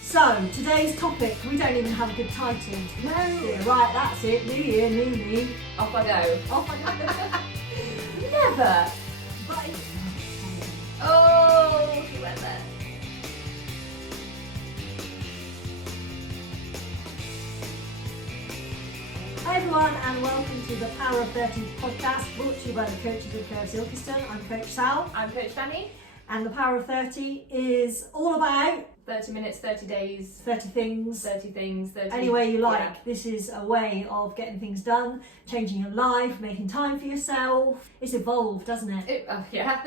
So, today's topic, we don't even have a good title. No. Yeah, right, that's it. New year, new me. Off I go. Off I go. Never. But Oh, he went there. Hi everyone, and welcome to the Power of 30 podcast, brought to you by the coaches of Curves Ilkeston. I'm Coach Sal. I'm Coach Danny. And the Power of 30 is all about 30 minutes, 30 days, 30 things. 30 things, 30... Any way you like. Yeah. This is a way of getting things done, changing your life, making time for yourself. It's evolved, hasn't it? Yeah.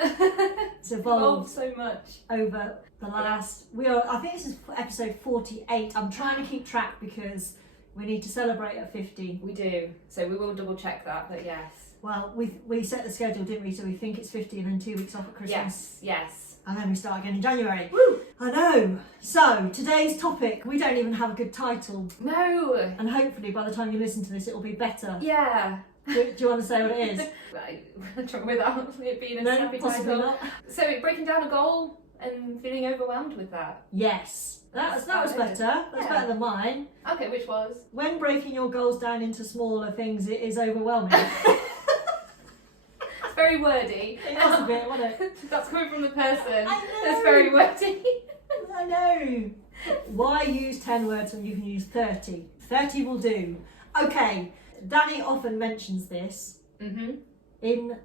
It's evolved so much. over the last... I think this is episode 48. I'm trying to keep track because we need to celebrate at 50. We do. So we will double check that, but yes. Well, we set the schedule, didn't we? So we think it's 50 and then 2 weeks off at Christmas. Yes. And then we start again in January. Woo! I know. So, today's topic, we don't even have a good title. No. And hopefully by the time you listen to this, it'll be better. Yeah. Do you want to say what it is? Trouble without it being a No, snappy possibly title. not. So breaking down a goal and feeling overwhelmed with that. Yes. That was better. That's better than mine. Okay, which was? When breaking your goals down into smaller things, it is overwhelming. It's very wordy. It was a bit, wasn't it? That's coming from the person. I know. That's very wordy. I know. Why use 10 words when you can use 30? 30 will do. Okay, Danny often mentions this in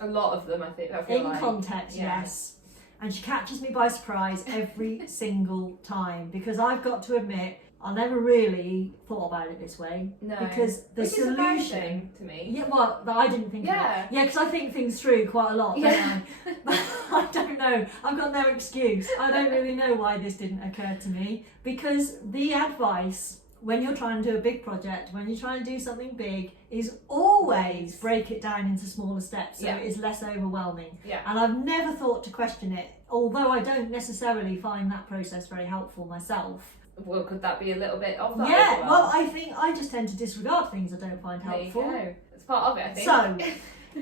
a lot of them, I feel like. context, Yeah. yes. And she catches me by surprise every single time because I've got to admit, I never really thought about it this way. No. Because the Which is embarrassing solution to me. Yeah, well, I didn't think of Yeah. it. Yeah, because I think things through quite a lot, don't Yeah. I? But I don't know. I've got no excuse. I don't really know why this didn't occur to me. Because the advice when you're trying to do a big project, when you're trying to do something big, is always break it down into smaller steps so it is less overwhelming. Yeah. And I've never thought to question it, although I don't necessarily find that process very helpful myself. Well, could that be a little bit of that? Yeah, as well, I think I just tend to disregard things I don't find helpful. There you go. It's part of it, I think. So,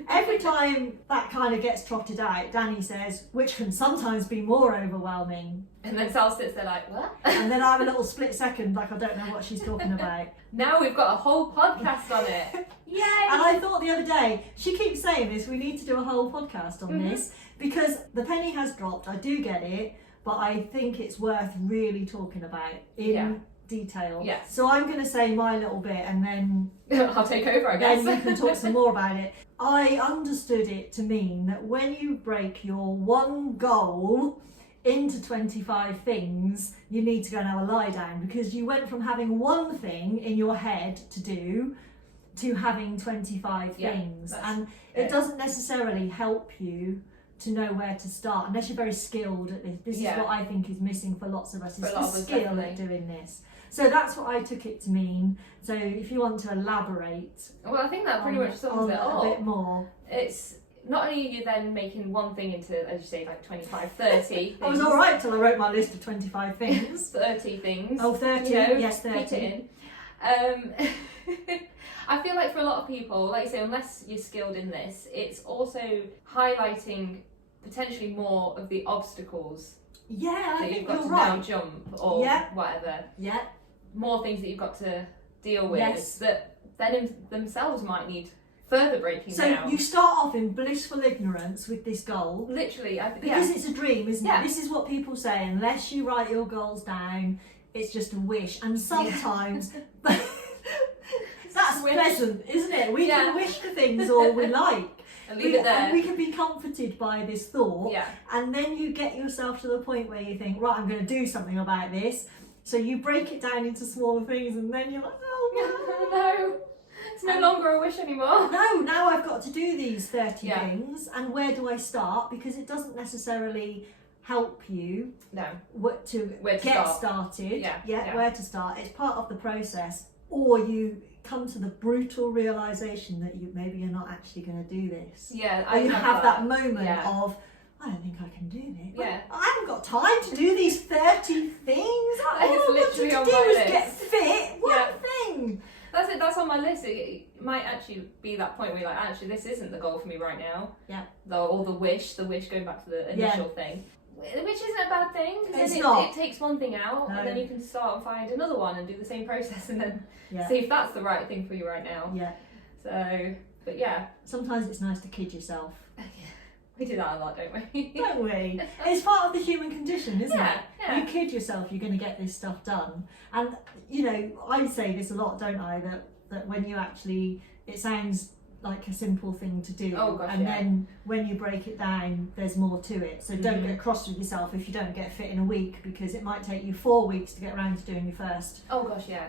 every time that kind of gets trotted out, Danny says, which can sometimes be more overwhelming. And then Sal sits there like, what? And then I have a little split second, like I don't know what she's talking about. Now we've got a whole podcast on it. Yay! And I thought the other day, she keeps saying this, we need to do a whole podcast on this, because the penny has dropped, I do get it, but I think it's worth really talking about in detail. Yes. So I'm going to say my little bit and then I'll take over, I guess. then you can talk some more about it. I understood it to mean that when you break your one goal into 25 things, you need to go and have a lie down, because you went from having one thing in your head to do to having 25 things, and it doesn't necessarily help you to know where to start unless you're very skilled at this. This is what I think is missing for lots of us, is the skill at doing this. So that's what I took it to mean. So if you want to elaborate, well, I think that pretty much sums it up. A bit more. It's not only are you then making one thing into, as you say, like 25, 30 things. I was alright till I wrote my list of 25 things. 30 things. Oh, 30, you know, yes, 30. Fit it in. I feel like for a lot of people, like you say, unless you're skilled in this, it's also highlighting potentially more of the obstacles that you've got to now jump or whatever. Yeah. More things that you've got to deal with that then in themselves might need further breaking down. So you start off in blissful ignorance with this goal. Literally, because it's a dream, isn't it? This is what people say, unless you write your goals down, it's just a wish. And sometimes that's pleasant, isn't it? We can wish for things all we like. And leave it there. And we can be comforted by this thought. Yeah. And then you get yourself to the point where you think, right, I'm going to do something about this. So you break it down into smaller things, and then you're like, oh no. No. It's no longer a wish anymore. No, now I've got to do these 30 things, and where do I start? Because it doesn't necessarily help you where to get started. Where to start. It's part of the process. Or you come to the brutal realisation that you're not actually going to do this. Yeah, or you have that moment of, I don't think I can do this. Yeah. I haven't got time to do these 30 things. All I wanted to on do my was list. get fit. One thing. That's it. That's on my list. It might actually be that point where you're like, actually, this isn't the goal for me right now. Yeah. Or the wish going back to the initial thing. Which isn't a bad thing, because it takes one thing out, and then you can start and find another one and do the same process, and then see if that's the right thing for you right now. Yeah. So, but yeah. Sometimes it's nice to kid yourself. We do that a lot, don't we? Don't we? It's part of the human condition, isn't it? Yeah. You kid yourself, you're going to get this stuff done. And, you know, I say this a lot, don't I? That when you actually, it sounds like a simple thing to do. Oh, gosh, and then when you break it down, there's more to it. So don't get cross with yourself if you don't get fit in a week, because it might take you 4 weeks to get around to doing your first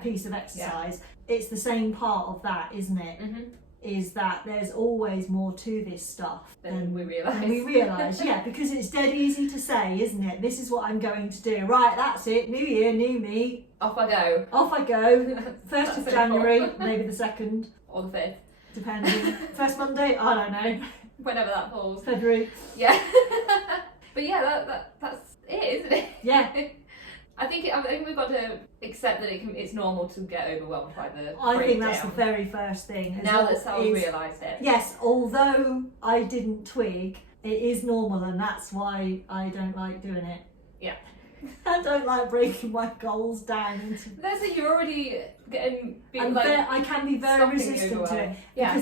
piece of exercise. It's the same part of that, isn't it? Is that there's always more to this stuff than we realise. Yeah, because it's dead easy to say, isn't it? This is what I'm going to do. Right, that's it. New year, new me. Off I go. 1st of January, maybe the 2nd. Or the 5th. Depending. First Monday, I don't know. Whenever that falls. February. Yeah. But yeah, that's it, isn't it? Yeah. I think we've got to accept that it's normal to get overwhelmed by the I think that's the very first thing. Now that Sal's realised it. Yes, although I didn't twig, it is normal, and that's why I don't like doing it. Yeah. I don't like breaking my goals down into... That's it, you're already getting... I can be very resistant to it. Yeah.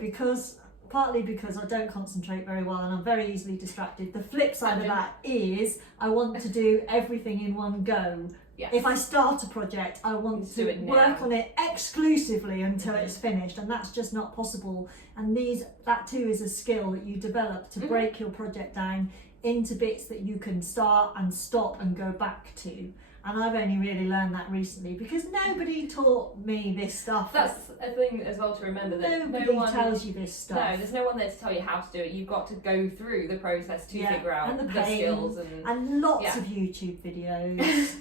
Because partly because I don't concentrate very well and I'm very easily distracted. The flip side of that is I want to do everything in one go. Yes. If I start a project, I want to work on it exclusively until it's finished, and that's just not possible. And that too is a skill that you develop to break your project down into bits that you can start and stop and go back to. And I've only really learned that recently because nobody taught me this stuff. That's a thing as well to remember, that nobody tells you this stuff. No, there's no one there to tell you how to do it. You've got to go through the process to figure out the skills and lots of YouTube videos.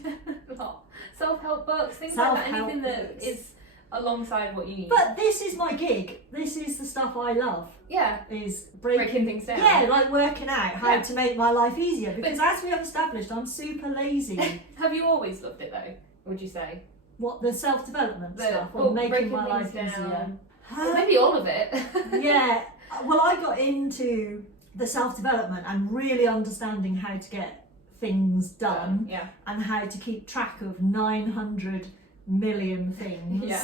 Self-help books, things like that, anything that is alongside what you need. But this is my gig. This is the stuff I love. Yeah. Is breaking things down. Yeah, like working out how to make my life easier. Because as we have established, I'm super lazy. Have you always loved it though, would you say? What, the self-development stuff? Or making my life easier? Maybe all of it. Yeah. Well, I got into the self-development and really understanding how to get things done. And how to keep track of 900 million things. Yeah.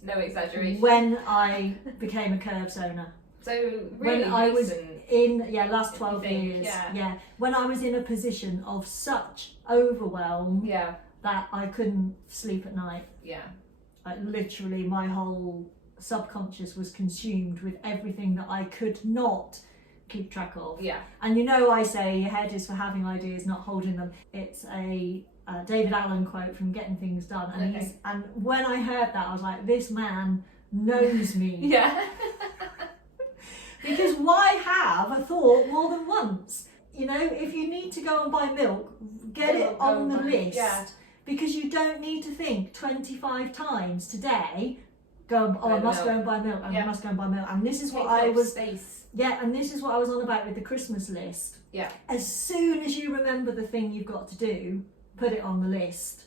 No exaggeration. When I became a Curbs owner. So really when I was in last 12 years. Yeah. When I was in a position of such overwhelm that I couldn't sleep at night. Yeah. Like literally my whole subconscious was consumed with everything that I could not keep track of. Yeah. And you know, I say your head is for having ideas, not holding them. It's a David Allen quote from Getting Things Done, and and when I heard that, I was like, this man knows me. Yeah. Because why have a thought more than once? You know, if you need to go and buy milk, get it on the list. Yeah. Because you don't need to think 25 times today. I must go and buy milk. I must go and buy milk. And this is what I was. Yeah, and this is what I was on about with the Christmas list. Yeah. As soon as you remember the thing you've got to do, put it on the list.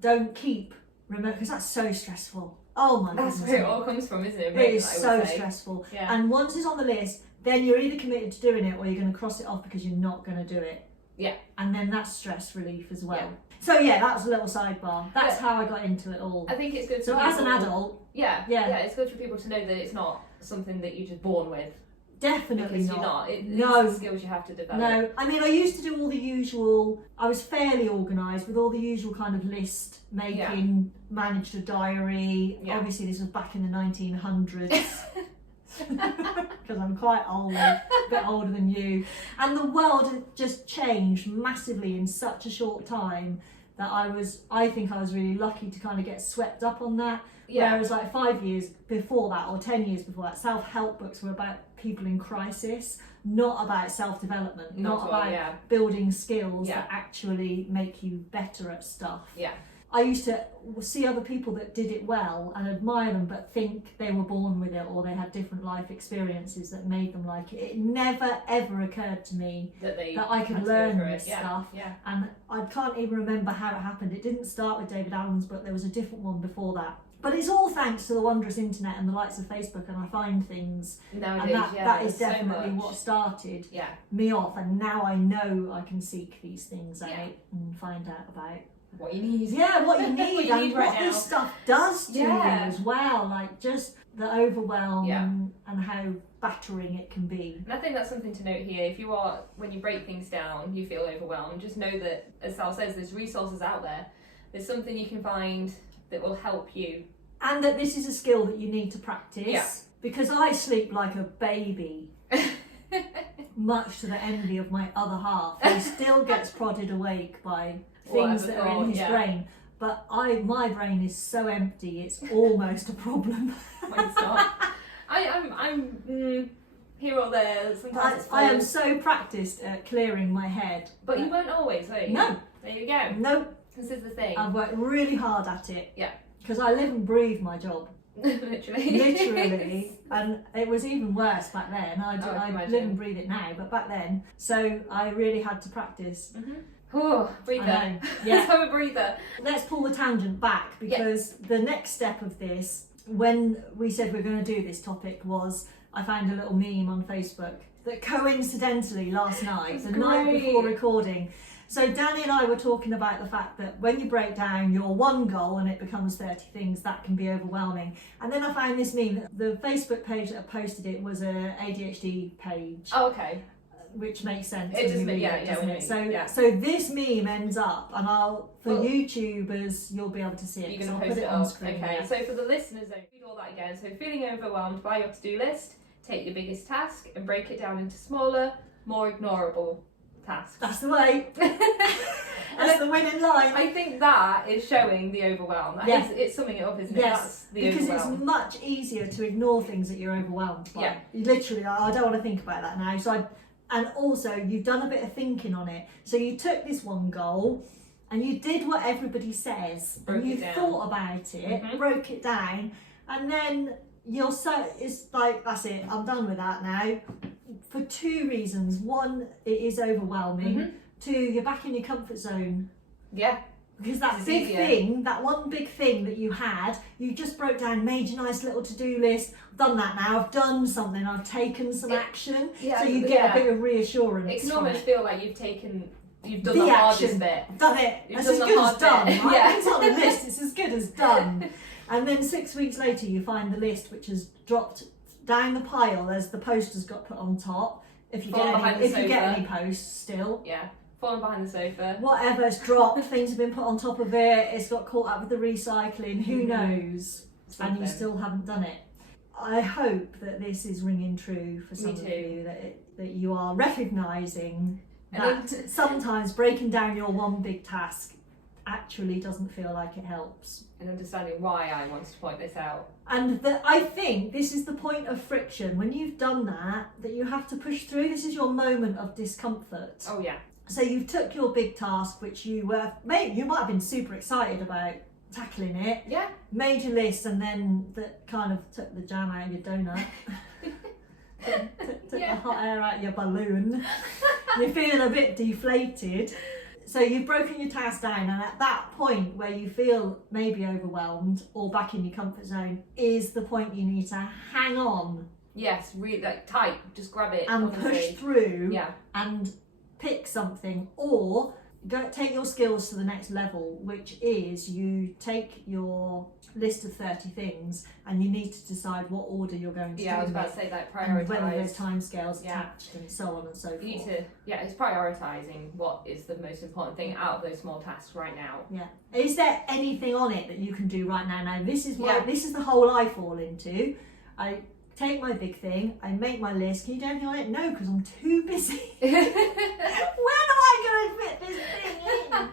Don't keep because that's so stressful. Oh my goodness. That's where it all comes from, isn't it? It is so stressful. Yeah. And once it's on the list, then you're either committed to doing it or you're going to cross it off because you're not going to do it. Yeah. And then that's stress relief as well. Yeah. So yeah, that was a little sidebar. That's how I got into it all. I think it's good. So as an adult, yeah, it's good for people to know that it's not something that you're just born with. Definitely because not. You're not. It's skills you have to develop. No, I mean, I used to do all the usual. I was fairly organised with all the usual kind of list making. Managed a diary. Yeah. Obviously, this was back in the 1900s. Because I'm quite old, a bit older than you, and the world had just changed massively in such a short time that I think I was really lucky to kind of get swept up on that. Yeah. Whereas like 5 years before that or 10 years before that, self-help books were about people in crisis, not about self-development, not about building skills that actually make you better at stuff. Yeah. I used to see other people that did it well and admire them, but think they were born with it or they had different life experiences that made them like it. It never ever occurred to me that I could learn this stuff. And I can't even remember how it happened. It didn't start with David Allen's book, there was a different one before that. But it's all thanks to the wondrous internet and the likes of Facebook, and I find things nowadays, and that is definitely what started me off, and now I know I can seek these things out and find out about what you need. What you need and what this stuff does to you as well, like just the overwhelm and how battering it can be. And I think that's something to note here. If you are, when you break things down, you feel overwhelmed, just know that, as Sal says, there's resources out there. There's something you can find that will help you. And that this is a skill that you need to practice. Because I sleep like a baby. Much to the envy of my other half, who still gets prodded awake by things that are in his brain. But my brain is so empty, it's almost a problem. When it's not. I'm here or there. Sometimes I am so practiced at clearing my head. But you weren't always, were you? No. There you go. No. This is the thing. I've worked really hard at it. Yeah. Because I live and breathe my job. Literally. And it was even worse back then. I live and breathe it now, but back then. So I really had to practice. Oh, breather. Let's have a breather. Let's pull the tangent back, because the next step of this, when we said we we're going to do this topic, was I found a little meme on Facebook that coincidentally last night, the night before recording. So Danny and I were talking about the fact that when you break down your one goal and it becomes 30 things, that can be overwhelming. And then I found this meme. The Facebook page that posted it was an ADHD page. Oh, okay. Which makes sense. It doesn't it? So this meme ends up, and YouTubers, you'll be able to see it. You're going to post it on screen. Okay. So for the listeners, don't read all that again. So feeling overwhelmed by your to-do list, take your biggest task and break it down into smaller, more ignorable tasks. That's the way. That's the winning line. I think that is showing the overwhelm. It's summing it up, isn't it? Yes, because it's much easier to ignore things that you're overwhelmed by. Yeah. Literally, I don't want to think about that now. And also, you've done a bit of thinking on it. So you took this one goal and you did what everybody says, and you thought about it, broke it down, and then it's like, that's it, I'm done with that now. For two reasons. One, it is overwhelming. Two, you're back in your comfort zone. Yeah. Because that one big thing that you had, you just broke down, made your nice little to-do list. I've done that now, I've done something, I've taken some action. Yeah, so you get a bit of reassurance. It can almost feel like you've done the hardest bit. I've done it. It's as good as done, right? It's on the list, it's as good as done. And then 6 weeks later, you find the list which has dropped down the pile as the posters got put on top. If you get any posts still. Yeah. Fallen behind the sofa. Whatever's dropped, things have been put on top of it, it's got caught up with the recycling, who knows? And you still haven't done it. I hope that this is ringing true for some of you, that you are recognising that sometimes breaking down your one big task actually doesn't feel like it helps. And understanding why I wanted to point this out. And I think this is the point of friction. When you've done that you have to push through. This is your moment of discomfort. Oh yeah. So you took your big task, which you might have been super excited about tackling it. Yeah. Made your list, and then that kind of took the jam out of your donut. took the hot air out of your balloon. You're feeling a bit deflated. So you've broken your task down, and at that point where you feel maybe overwhelmed or back in your comfort zone is the point you need to hang on. Yes, really tight. Just grab it and push through. Yeah. And pick something, or take your skills to the next level, which is you take your list of 30 things and you need to decide what order you're going to do. I was about to say, like, prioritise. And whether there's timescales attached and so on and so forth. You need to, it's prioritising what is the most important thing out of those small tasks right now. Yeah. Is there anything on it that you can do right now? Now, this is the hole I fall into. I take my big thing, I make my list. Can you do anything on it? No, because I'm too busy. When am I going to fit this thing in?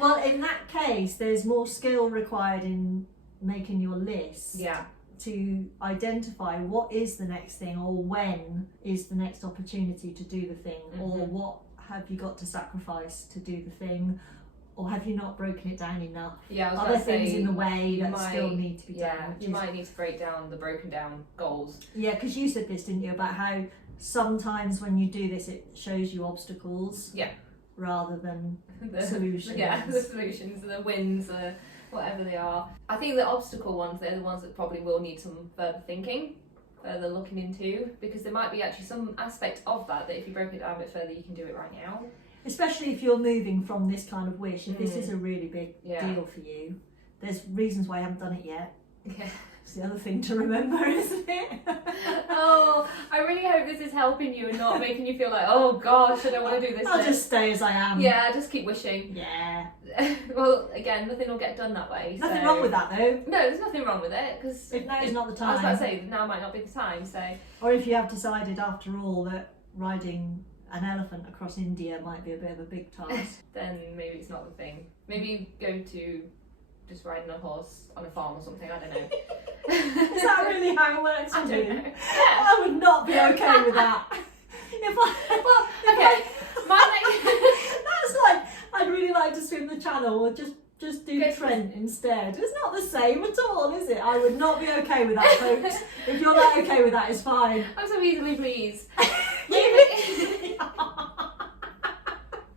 Well, in that case, there's more skill required in making your list. Yeah. To identify what is the next thing, or when is the next opportunity to do the thing, or what have you got to sacrifice to do the thing, or have you not broken it down enough? Yeah, I was Are about there to things say, in the way you that still need to be done? Yeah, you might need to break down the broken down goals. Yeah, because you said this, didn't you, about how sometimes when you do this, it shows you obstacles. Yeah. Rather than the solutions. Yeah, the solutions, the wins, whatever they are. I think the obstacle ones, they're the ones that probably will need some further thinking, further looking into, because there might be actually some aspect of that if you broke it down a bit further, you can do it right now. Especially if you're moving from this kind of wish, if this is a really big deal for you, there's reasons why I haven't done it yet. Yeah. It's the other thing to remember, isn't it? Oh, I really hope this is helping you and not making you feel like, oh gosh, I don't want to do this. I'll just stay as I am. Yeah, just keep wishing. Yeah. Well, again, nothing will get done that way. Nothing wrong with that though. No, there's nothing wrong with it, because if now is not the time. I was about to say, now might not be the time, so. Or if you have decided after all that riding an elephant across India might be a bit of a big task. Then maybe it's not the thing. Maybe go to just riding a horse on a farm or something, I don't know. Is that really how it works? I don't know. Yeah. I would not be okay with that. That's like, I'd really like to swim the channel or just do Trent instead. It's not the same at all, is it? I would not be okay with that, folks. If you're not okay with that, it's fine. I'm so easily pleased.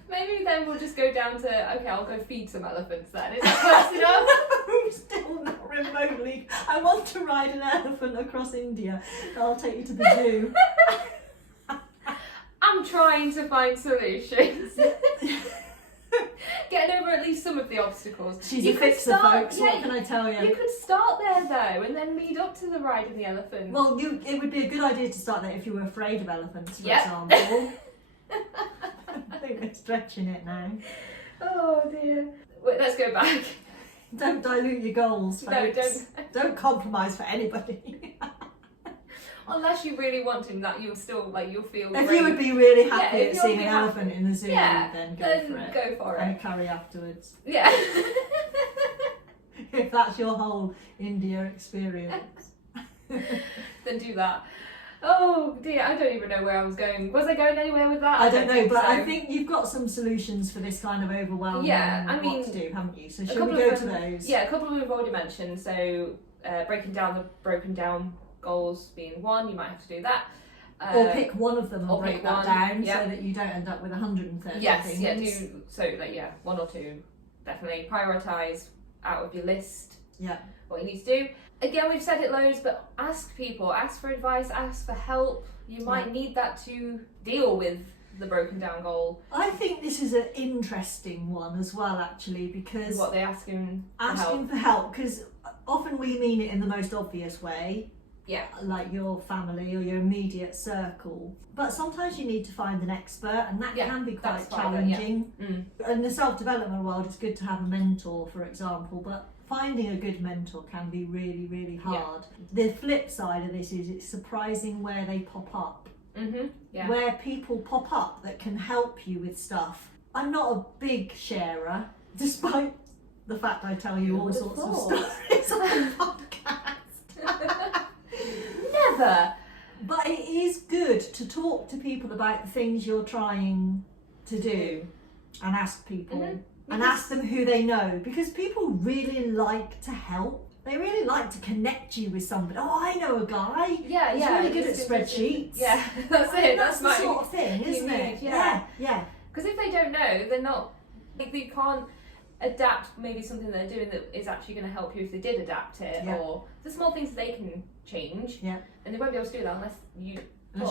Maybe then we'll just go down to, okay, I'll go feed some elephants then. Is that close enough? I'm still not remotely. I want to ride an elephant across India. I'll take you to the zoo. I'm trying to find solutions. Getting over at least some of the obstacles. She's a fixer, folks. What can I tell you? You could start there though, and then lead up to the riding the elephant. Well, it would be a good idea to start there if you were afraid of elephants, for example. I think we're stretching it now. Oh dear. Wait, let's go back. Don't dilute your goals, folks. No, don't compromise for anybody. Unless you really want him, that you'll still you'll feel. If great. you would be really happy if at seeing you'll an be elephant in the zoo, then go for it. And a curry afterwards. Yeah. If that's your whole India experience. Then do that. Oh dear, I don't even know where I was going. Was I going anywhere with that? I don't know, but so. I think you've got some solutions for this kind of overwhelming what to do, haven't you? So should we go to those? Yeah, a couple of them we've already mentioned. So breaking down the broken down goals being one, you might have to do that. Or pick one of them and break that down yep. so that you don't end up with 130 yes, things. Yeah, one or two. Definitely prioritise out of your list what you need to do. Again, we've said it loads, but ask people, ask for advice, ask for help. You might need that to deal with the broken down goal. I think this is an interesting one as well, actually, because what they asking for help, because often we mean it in the most obvious way. Yeah. Like your family or your immediate circle. But sometimes you need to find an expert, and that can be quite challenging. In the self-development world, it's good to have a mentor, for example, but finding a good mentor can be really, really hard. The flip side of this is it's surprising where they pop up. Where people pop up that can help you with stuff. I'm not a big sharer, despite the fact I tell you all sorts of stories on the podcast. Never. But it is good to talk to people about the things you're trying to do and ask people and ask them who they know, because people really like to help. They really like to connect you with somebody. Oh, I know a guy. Yeah, He's really good at spreadsheets. Yeah, that's it. That's the sort of thing, isn't it? Yeah. Because if they don't know, they're not. They can't adapt maybe something they're doing that is actually going to help you if they did adapt it, or the small things that they can change. Yeah. And they won't be able to do that unless you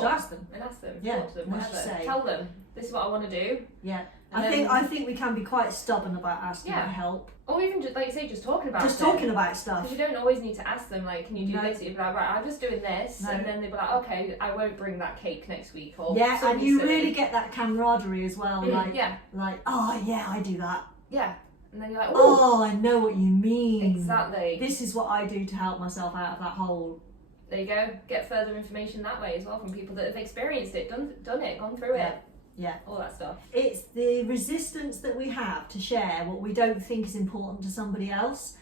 ask them. talk to them, whatever. Tell them this is what I want to do. Yeah. I think we can be quite stubborn about asking for help. Or even just like you say, just talking about talking about stuff. Because you don't always need to ask them like, can you do this? You'd be like, right, I'm just doing this, and then they'd be like, okay, I won't bring that cake next week. Or and you really get that camaraderie as well. Like, oh yeah, I do that. Yeah. And then you're like, oh, I know what you mean. Exactly. This is what I do to help myself out of that hole. There you go. Get further information that way as well from people that have experienced it, done it, gone through it. Yeah. All that stuff. It's the resistance that we have to share what we don't think is important to somebody else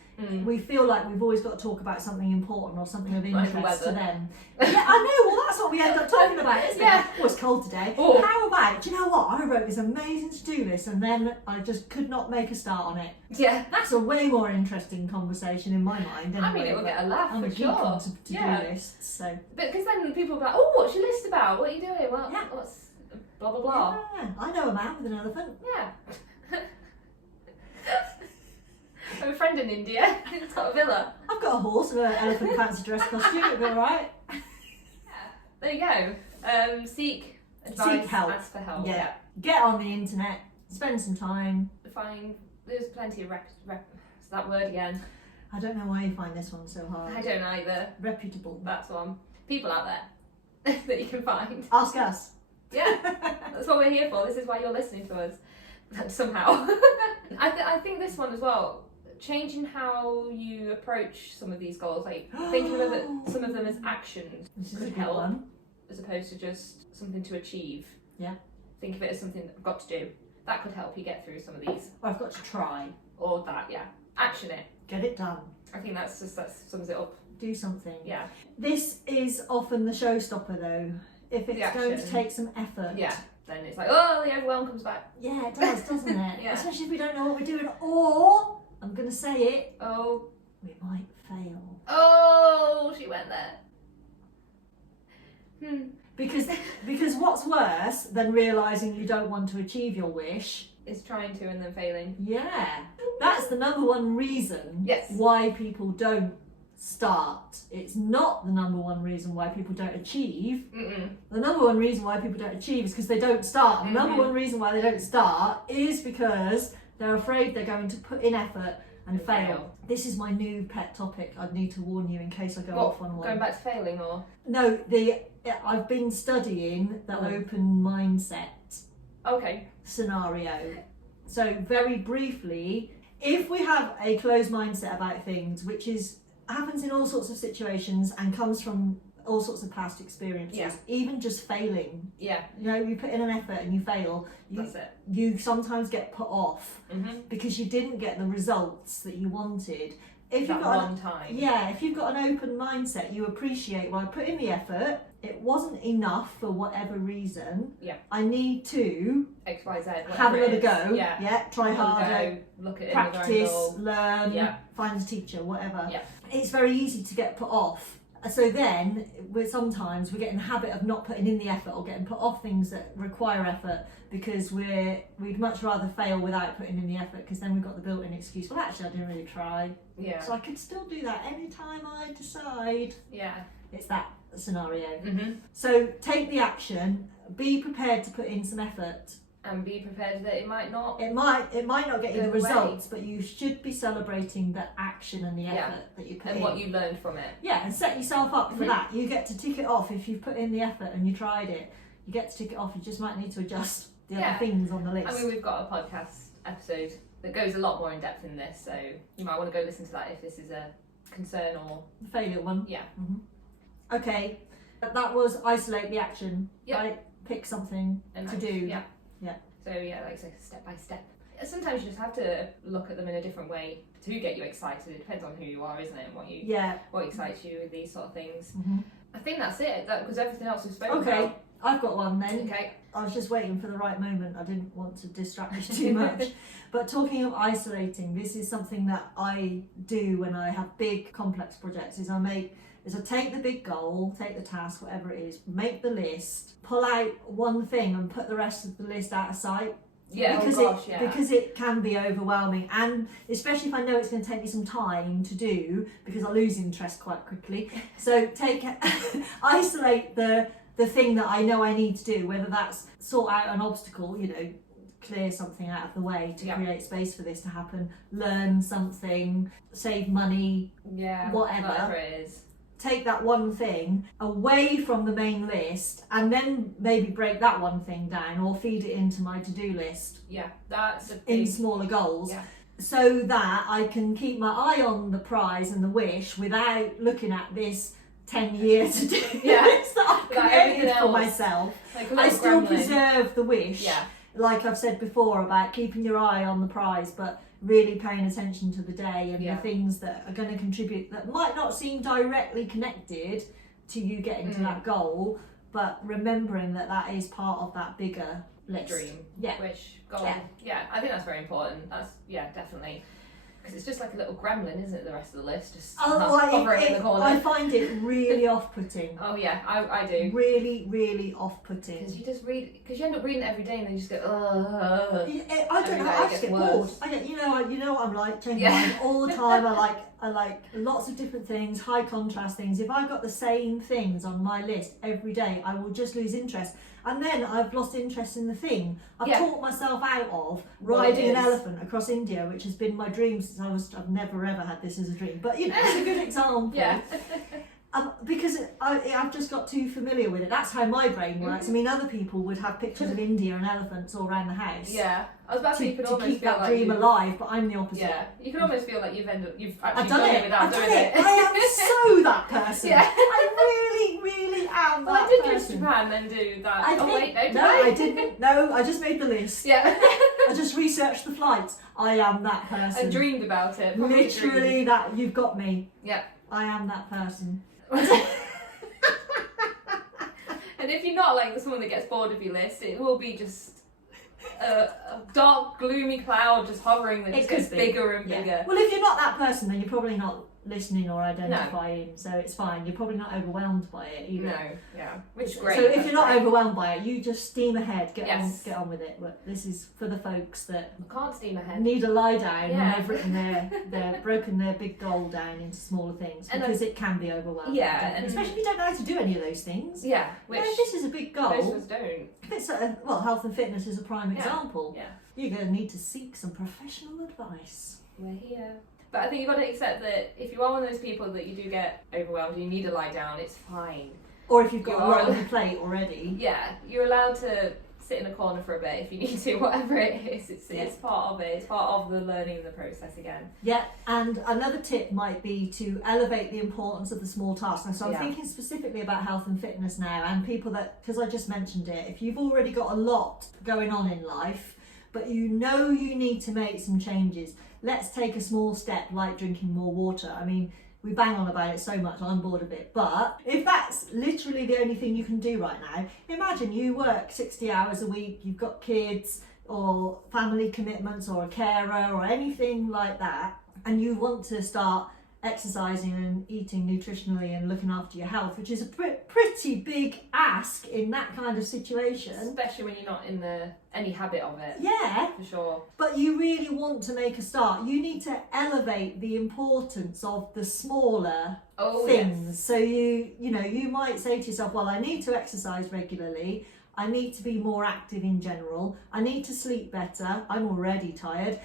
we feel like we've always got to talk about something important or something of Like the interest to weather. them. Yeah, I know. Well, that's what we end up talking about, isn't Yeah. it? Oh, it's cold today. Oh. How about, do you know what? I wrote this amazing to-do list and then I just could not make a start on it. Yeah. That's a way more interesting conversation in my mind. I mean, anyway, it will but get a laugh I'm for a geek sure. on to-do Yeah. lists, so. Because then people will be like, oh, what's your list about? What are you doing? Well, Yeah. what's blah, blah, blah. Yeah, I know a man with an elephant. Yeah. I have a friend in India. He's got a villa. I've got a horse and an elephant fancy dress costume. It'll be alright. There you go. Seek advice. Seek help. Ask for help. Yeah. Get on the internet. Spend some time. Find. There's plenty of it's that word again. I don't know why you find this one so hard. I don't either. Reputable. That's one. People out there that you can find. Ask us. Yeah, that's what we're here for. This is why you're listening to us. Somehow. I think this one as well. Changing how you approach some of these goals, like thinking of it, some of them as actions, This is a could good help, one. as opposed to just something to achieve. Yeah. Think of it as something that I've got to do. That could help you get through some of these. I've got to try. Or that, yeah. Action it. Get it done. I think that sums it up. Do something. Yeah. This is often the showstopper though. If it's The going to action. take some effort. Yeah. Then it's like, oh, the overwhelm comes back. Yeah, it does, doesn't it? Yeah. Especially if we don't know what we're doing. Or, I'm going to say it, Oh. we might fail. Oh, she went there. Because what's worse than realising you don't want to achieve your wish? Is trying to and then failing. Yeah. That's the number one reason Yes. why people don't start. It's not the number one reason why people don't achieve. Mm-mm. The number one reason why people don't achieve is because they don't start. And the number Mhm. one reason why they don't start is because they're afraid they're going to put in effort and fail. This is my new pet topic. I'd need to warn you in case I go What, off on one. Going back to failing or? No, I've been studying the Oh. open mindset Okay. scenario. So very briefly, if we have a closed mindset about things, which happens in all sorts of situations and comes from all sorts of past experiences, Yeah. even just failing, Yeah, you put in an effort and you fail, that's it. you sometimes get put off Mm-hmm. because you didn't get the results that you wanted. If That you've got one time. if you've got an open mindset, you appreciate, well, I put in the effort, it wasn't enough for whatever reason. Yeah. I need to X, Y, Z. have whatever it another is. go. Yeah. Try Have another harder, go, look at it another practice, angle. learn, Yeah. find a teacher, whatever. Yeah. It's very easy to get put off. So then, we get in the habit of not putting in the effort or getting put off things that require effort because we'd much rather fail without putting in the effort because then we've got the built-in excuse, well, actually, I didn't really try. Yeah. So I could still do that anytime I decide. Yeah. It's that scenario. Mm-hmm. So take the action, be prepared to put in some effort. And be prepared that it might not. It might not get you Go the away. results, but you should be celebrating the action and the Yeah. effort that you put And in. what you learned from it. Yeah, and set yourself up for Mhm. that. You get to tick it off if you've put in the effort and you tried it. You get to tick it off. You just might need to adjust the Yeah. other things on the list. I mean, we've got a podcast episode that goes a lot more in depth in this, so you might want to go listen to that if this is a concern or. The failure one. Yeah. Okay, that was isolate the action. Yep. Right? Pick something And to like, do. Yeah. Yeah. So yeah, like so step by step. Sometimes you just have to look at them in a different way to get you excited. It depends on who you are, isn't it? And Yeah. what excites you with these sort of things. hmm I think that's it. Because everything else we've spoken Okay, about. I've got one then. Okay. I was just waiting for the right moment. I didn't want to distract you too much. But talking of isolating, this is something that I do when I have big complex projects is I take the big goal, take the task, whatever it is, make the list, pull out one thing and put the rest of the list out of sight. Yeah. Because Oh gosh. Yeah. because it can be overwhelming, and especially if I know it's going to take me some time to do, because I lose interest quite quickly. So isolate the thing that I know I need to do, whether that's sort out an obstacle, clear something out of the way to Yeah. create space for this to happen, learn something, save money, Yeah. whatever. it is. take that one thing away from the main list and then maybe break that one thing down or feed it into my to-do list Yeah. That's a in big. smaller goals. Yeah. So that I can keep my eye on the prize and the wish without looking at this 10-year to-do Yeah. list that I've Without created everything for else. myself. Like a I little still gremlin. preserve the wish, Yeah. like I've said before about keeping your eye on the prize, but really paying attention to the day and Yeah. the things that are going to contribute that might not seem directly connected to you getting to that goal, but remembering that that is part of that bigger list. Dream. Yeah. Wish. Goal. Yeah. I think that's very important. That's, definitely. Because it's just like a little gremlin, isn't it, the rest of the list? Just hovering in the corner. I find it really off-putting. Oh yeah, I do. Really, really off-putting. Because you just read, because you end up reading it every day and then you just go, ugh. I don't know. I just get bored. You know what I'm like. Changing my mind all the time. I like lots of different things, high contrast things. If I've got the same things on my list every day, I will just lose interest. And then I've lost interest in the thing I've talked myself out of riding an elephant across India, which has been my dream since I've never ever had this as a dream. But it's a good example. Yeah. Because I've just got too familiar with it. That's how my brain works. I mean, other people would have pictures of India and elephants all around the house. Yeah, I was about to say you could almost keep feel that like dream alive, but I'm the opposite. Yeah, you can almost feel like you've actually I've done it. without doing it. I am so that person. Yeah. I really, really am Well, that I did go to person. Japan and do that. I didn't. No, I just made the list. Yeah. I just researched the flights. I am that person. I dreamed about it. Literally, that you've got me. Yeah. I am that person. And if you're not like someone that gets bored of your list, it will be just a dark, gloomy cloud just hovering that just gets bigger and bigger. Well, if you're not that person, then you're probably not listening or identifying, so it's fine. You're probably not overwhelmed by it either. No, yeah, which is great. So if you're not overwhelmed by it, you just steam ahead, get on with it. But this is for the folks that can't steam ahead, need a lie down when they've written they're broken their big goal down into smaller things, because it can be overwhelming. Yeah, and especially if you don't know how to do any of those things. Yeah, which if this is a big goal. Most of us don't. If it's health and fitness is a prime example. Yeah, you're going to need to seek some professional advice. We're here. But I think you've got to accept that if you are one of those people that you do get overwhelmed and you need to lie down, it's fine. Or if you've got a lot on your plate already. Yeah, you're allowed to sit in a corner for a bit if you need to, whatever it is. It's part of it. It's part of the learning of the process again. Yeah, and another tip might be to elevate the importance of the small tasks. And so I'm thinking specifically about health and fitness now, and people that, because I just mentioned it, if you've already got a lot going on in life, but you know you need to make some changes, let's take a small step like drinking more water. I mean, we bang on about it so much, I'm bored of it. But if that's literally the only thing you can do right now, imagine you work 60 hours a week, you've got kids or family commitments or a carer or anything like that, and you want to start exercising and eating nutritionally and looking after your health, which is a pretty big ask in that kind of situation. Especially when you're not in any habit of it. Yeah. For sure. But you really want to make a start. You need to elevate the importance of the smaller things. Yes. So you might say to yourself, well, I need to exercise regularly. I need to be more active in general. I need to sleep better. I'm already tired.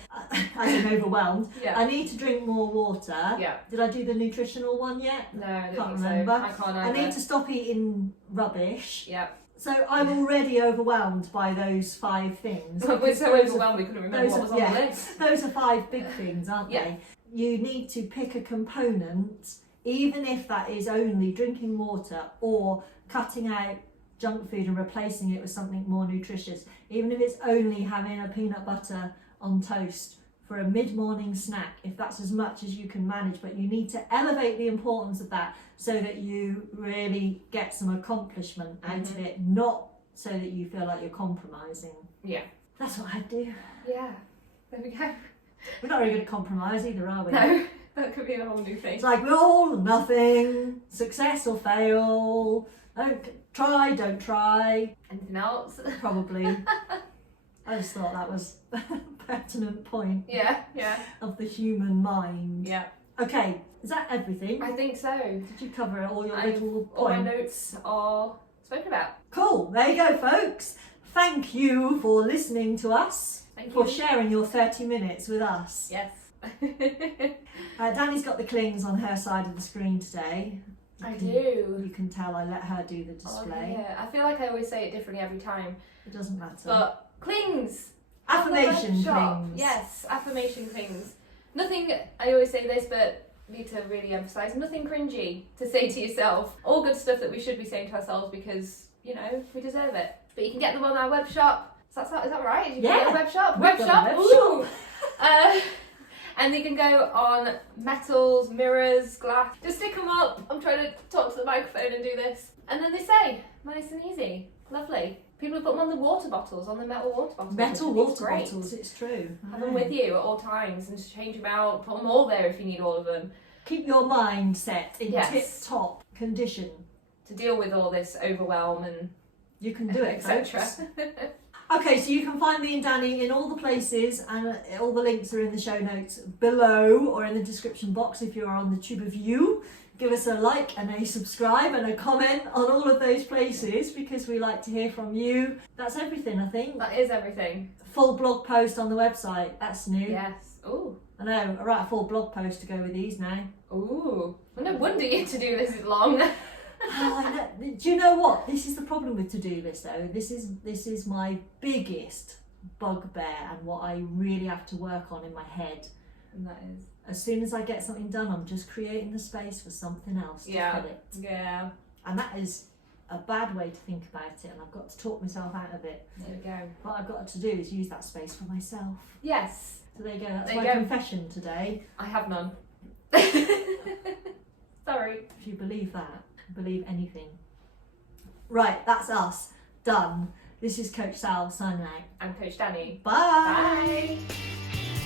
I'm overwhelmed. Yeah. I need to drink more water. Yeah. Did I do the nutritional one yet? No, I can't think remember. So. I can't either. I need to stop eating rubbish. Yeah. So I'm already overwhelmed by those 5 things. We're so overwhelmed we couldn't remember what was on the list. Those are 5 big things, aren't they? You need to pick a component, even if that is only drinking water or cutting out junk food and replacing it with something more nutritious, even if it's only having a peanut butter on toast for a mid-morning snack, if that's as much as you can manage. But you need to elevate the importance of that so that you really get some accomplishment out of it, not so that you feel like you're compromising. Yeah. That's what I do. Yeah, there we go. We're not very good at compromise either, are we? No, that could be a whole new thing. It's like we're all or nothing, success or fail, don't try. Anything else? Probably. I just thought that was a pertinent point. Yeah. Of the human mind. Yeah. Okay, is that everything? I think so. Did you cover all your little points? All my notes are spoken about. Cool, there you go, folks. Thank you for listening to us. Thank you. For sharing your 30 minutes with us. Yes. Danny's got the clings on her side of the screen today. I do. You can tell I let her do the display. Oh, yeah. I feel like I always say it differently every time. It doesn't matter. But clings. Affirmation clings. Yes, affirmation clings. Nothing, I always say this, but need to really emphasise, nothing cringy to say to yourself. All good stuff that we should be saying to ourselves because, we deserve it. But you can get them on our web shop. Is that right? You can get a web shop? Web shop? Ooh! And they can go on metals, mirrors, glass. Just stick them up. I'm trying to talk to the microphone and do this. And then they say, nice and easy. Lovely. People have put them on the water bottles, on the metal water bottles. Metal water bottles, it's true. Have them with you at all times and just change them out. Put them all there if you need all of them. Keep your mind set in tip-top condition. To deal with all this overwhelm and you can do it, etc. Okay, so you can find me and Danny in all the places, and all the links are in the show notes below or in the description box if you're on the Tube of You. Give us a like and a subscribe and a comment on all of those places because we like to hear from you. That's everything, I think. That is everything. Full blog post on the website. That's new. Yes. Ooh. I know. I write a full blog post to go with these now. Ooh. Well, no wonder you to do this long. Oh, do you know what? This is the problem with to-do list though. This is my biggest bugbear and what I really have to work on in my head. And that is. As soon as I get something done, I'm just creating the space for something else to fill it. Yeah. And that is a bad way to think about it, and I've got to talk myself out of it. There we go. What I've got to do is use that space for myself. Yes. So there you go. That's There my you go. confession today. I have none. Sorry. If you believe that, believe anything. Right, that's us. Done. This is Coach Sal signing out. I'm Coach Danny. Bye. Bye.